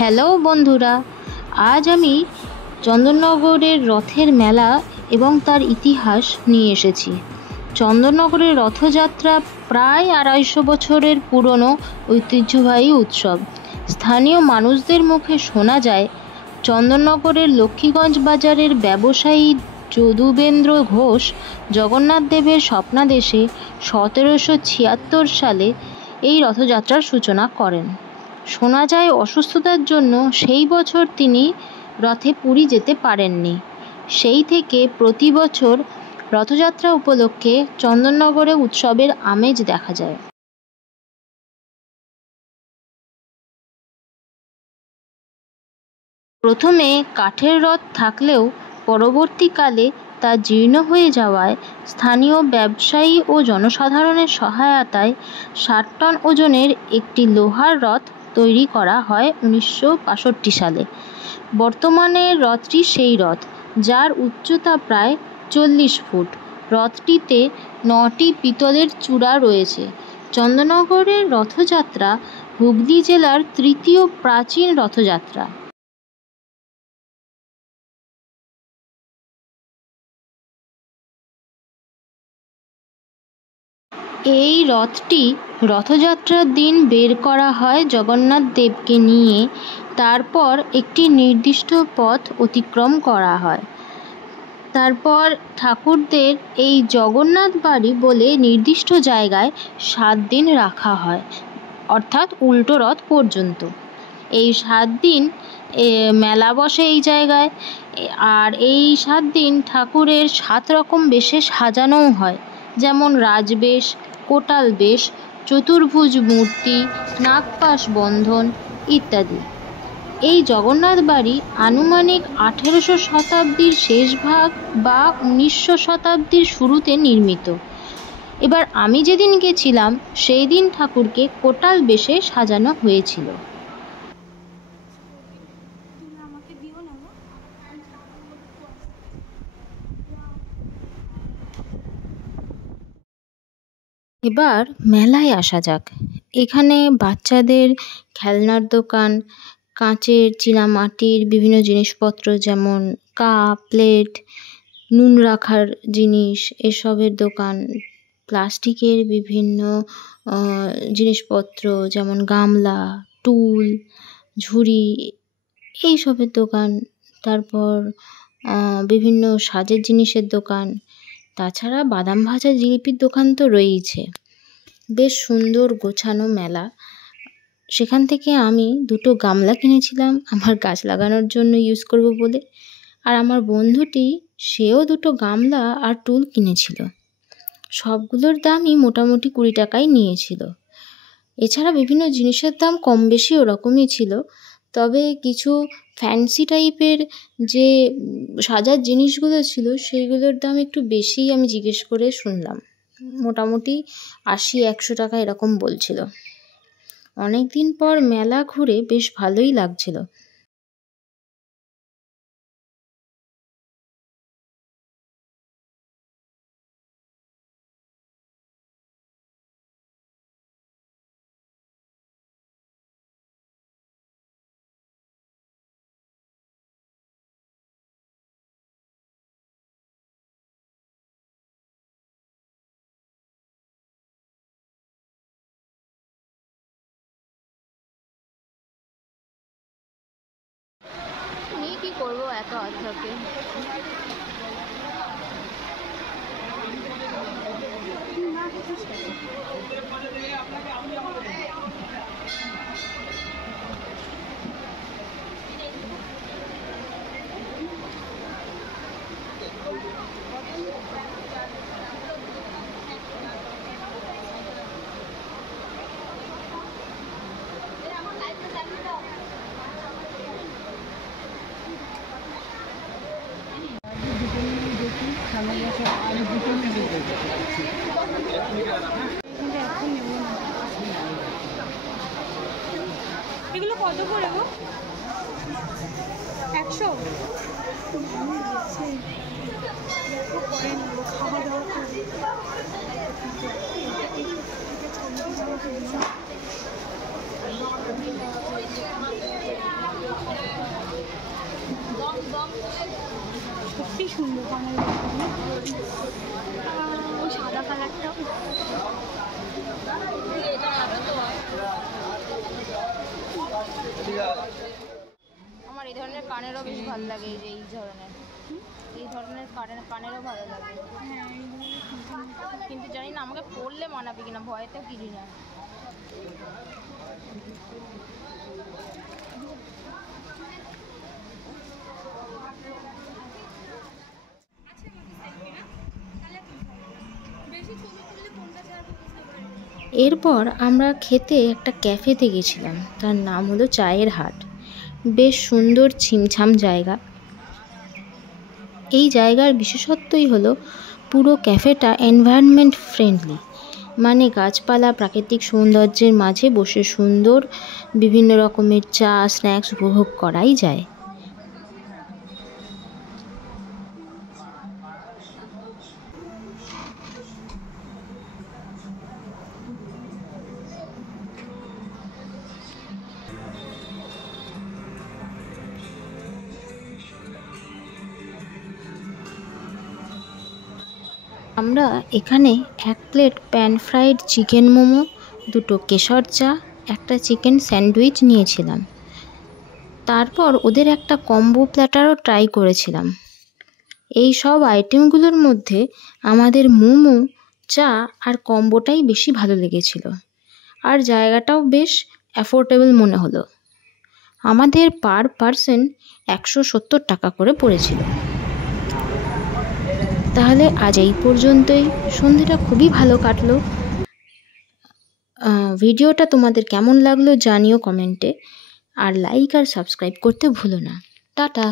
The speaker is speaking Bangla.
হ্যালো বন্ধুরা, আজ আমি চন্দননগরের রথের মেলা এবং তার ইতিহাস নিয়ে এসেছি। চন্দননগরের রথযাত্রা প্রায় ২৫০ বছরের পুরনো ঐতিহ্যবাহী উৎসব। স্থানীয় মানুষদের মুখে শোনা যায়, চন্দননগরের লক্ষ্মীগঞ্জ বাজারের ব্যবসায়ী যদুবেন্দ্র ঘোষ জগন্নাথ দেবের স্বপ্নাদেশে ১৭৭৬ সালে এই রথযাত্রার সূচনা করেন। শোনা যায় অসুস্থতার জন্য সেই বছর তিনি রথে পুরী যেতে পারেননি। সেই থেকে প্রতি বছর রথযাত্রা উপলক্ষে চন্দননগরে উৎসবের আমেজ দেখা যায়। প্রথমে কাঠের রথ থাকলেও পরবর্তীকালে তা জীর্ণ হয়ে যাওয়ায় স্থানীয় ব্যবসায়ী ও জনসাধারণের সহায়তায় ৬০ টন ওজনের একটি লোহার রথ তৈরি করা হয় ১৯৬২ সালে। বর্তমানে রথটি সেই রথ, যার উচ্চতা প্রায় ৪০ ফুট। রথটিতে ৯টি পিতলের চূড়া রয়েছে। চন্দননগরের রথযাত্রা হুগলি জেলার তৃতীয় প্রাচীন রথযাত্রা। এই রথটি রথযাত্রার দিন বের করা হয় জগন্নাথ দেবকে নিয়ে। তারপর একটি নির্দিষ্ট পথ অতিক্রম করা হয়। তারপর ঠাকুরদের এই জগন্নাথ বাড়ি বলে নির্দিষ্ট জায়গায় ৭ দিন রাখা হয়, অর্থাৎ উল্টো রথ পর্যন্ত। এই ৭ দিন মেলা বসে এই জায়গায়। আর এই ৭ দিন ঠাকুরের ৭ রকম বেশে সাজানোও হয়, যেমন রাজবেশ, কোটাল বেশ, চতুর্ভুজ মূর্তি, নাগপাশ বন্ধন ইত্যাদি। এই জগন্নাথ বাড়ি আনুমানিক ১৮০০ শতাব্দীর শেষ ভাগ বা ১৯০০ শতাব্দীর শুরুতে নির্মিত। এবার আমি যেদিন গেছিলাম সেই দিন ঠাকুরকে কোটাল বেশে সাজানো হয়েছিল। এবার মেলায় আসা যাক। এখানে বাচ্চাদের খেলনার দোকান, কাঁচের চীনামাটির বিভিন্ন জিনিসপত্র যেমন কাপ, প্লেট, নুন রাখার জিনিস এসবের দোকান, প্লাস্টিকের বিভিন্ন জিনিসপত্র যেমন গামলা, টুল, ঝুড়ি এইসবের দোকান। তারপর বিভিন্ন সাজের জিনিসের দোকান। তাছাড়া বাদাম ভাজা জিলিপির দোকান তো রয়েইছে। বেশ সুন্দর গোছানো মেলা। সেখান থেকে আমি ২টো গামলা কিনেছিলাম আমার গাছ লাগানোর জন্য ইউজ করব বলে। আর আমার বন্ধুটি সেও ২টো গামলা আর টুল কিনেছিল। সবগুলোর দামই মোটামুটি ২০ টাকাই নিয়েছিল। এছাড়া বিভিন্ন জিনিসের দাম কম বেশি ওরকমই ছিল। তবে কিছু ফ্যান্সি টাইপের যে সাজার জিনিসগুলো ছিল সেইগুলোর দাম একটু বেশিই আমি জিজ্ঞেস করে শুনলাম। মোটামুটি ৮০-১০০ টাকা এরকম বলছিল। অনেক দিন পর মেলা ঘুরে বেশ ভালোই লাগছিল। নিয়ে কি করবো এত অর্থকে? এগুলো কত করে গো? ১০০? খাওয়া দাওয়া সুন্দর কানের ওই সাদা কালারটা। আমার এই ধরনের কানেরও বেশ ভালো লাগে, এই ধরনের কানেরও ভালো লাগে। হ্যাঁ, কিন্তু জানি না আমাকে পরলে মানাবে কিনা, ভয়েতে কিনি না। এরপর আমরা খেতে একটা ক্যাফেতে গেছিলাম, তার নাম হলো চায়ের হাট। বেশ সুন্দর ছিমছাম জায়গা। এই জায়গার বিশেষত্বই হলো পুরো ক্যাফেটা এনভায়রনমেন্ট ফ্রেন্ডলি, মানে গাছপালা প্রাকৃতিক সৌন্দর্যের মাঝে বসে সুন্দর বিভিন্ন রকমের চা স্ন্যাক্স উপভোগ করাই যায়। আমরা এখানে 1 plate pan fried chicken momo, 2টো কেশর চা, একটা চিকেন স্যান্ডউইচ নিয়েছিলাম। তারপর ওদের একটা কম্বো প্ল্যাটারও ট্রাই করেছিলাম। এই সব আইটেমগুলোর মধ্যে আমাদের মোমো, চা আর কম্বোটাই বেশি ভালো লেগেছিল, আর জায়গাটাও বেশ অ্যাফোর্ডেবল মনে হলো। আমাদের পার পারসন 170 টাকা করে পড়েছিল। তাহলে আজ এই পর্যন্তই। সন্ধ্যেটা খুবই ভালো কাটলো। ভিডিওটা তোমাদের কেমন লাগলো জানিও কমেন্টে, আর লাইক আর সাবস্ক্রাইব করতে ভুলো না। টাটা।